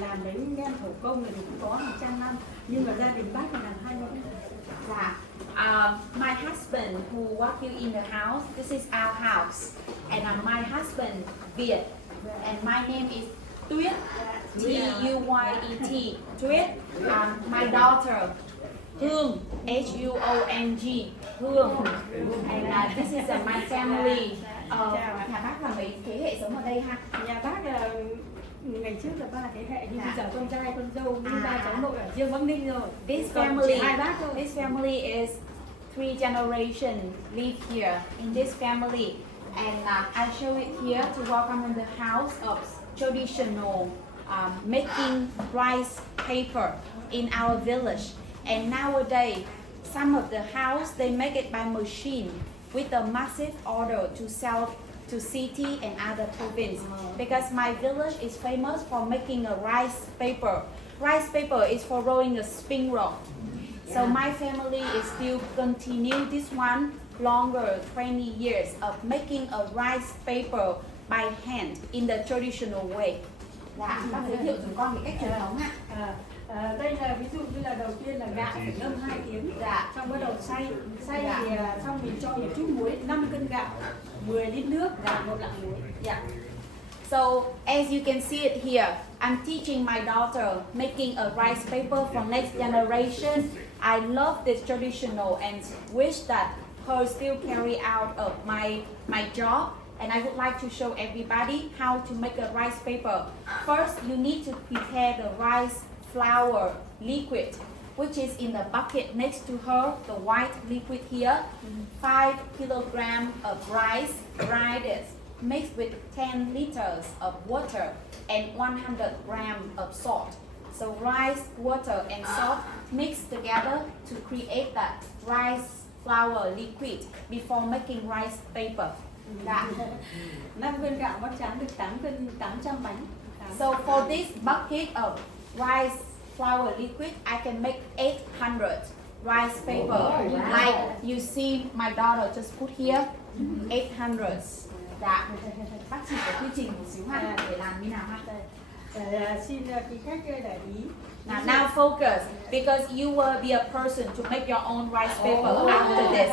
Làm bánh nem thủ công này thì cũng có hàng trăm năm, nhưng mà gia đình bác thì làm 2 mẫu. Dạ. My husband who walk you in the house, this is our house. And my husband, Viet. And my name is Tuyết, T-U-Y-E-T, Tuyết. My daughter, Hương, H-U-O-N-G, Hương. And this is my family. Nhà bác là mấy thế hệ sống ở đây ha? Nhà bác là ngày trước là 3 thế hệ, nhưng bây giờ con trai con dâu với ba cháu nội ở riêng Bắc Ninh rồi. This Còn family, hai bác thôi. this family is 3 generations live here in this family, and I show it here to welcome in the house of traditional making rice paper in our village. And nowadays, some of the house they make it by machine with a massive order to sell to city and other province, because my village is famous for making a rice paper. Rice paper is for rolling a spring roll. So my family is still continue this one longer 20 years of making a rice paper by hand in the traditional way. Dạ, bác giới thiệu chúng con cái cách truyền thống ạ. Đây là ví dụ như là đầu tiên là gạo phải ngâm 2 tiếng, Dạ. xong bắt đầu xay Dạ. thì xong mình cho một chút muối, 5 cân gạo, 10 lít nước và 1 lạng muối. Yeah. So as you can see it here, I'm teaching my daughter making a rice paper for next generation. I love this traditional and wish that her still carry out of my job. And I would like to show everybody how to make a rice paper. First, you need to prepare the rice flour liquid, which is in the bucket next to her, the white liquid here. 5 kilograms of rice, grinded, mixed with 10 liters of water and 100 grams of salt. So rice, water and salt mixed together to create that rice flour liquid before making rice paper. Dạ. 5 cân gạo bác tráng được 800 bánh. So for this bucket of rice flour liquid, I can make 800 rice paper. Like you see my daughter just put here, 800. Dạ. Bác chỉ có quy trình một xíu ha, để làm như nào ha. Xin quý khách để ý. Now focus, because you will be a person to make your own rice paper after this.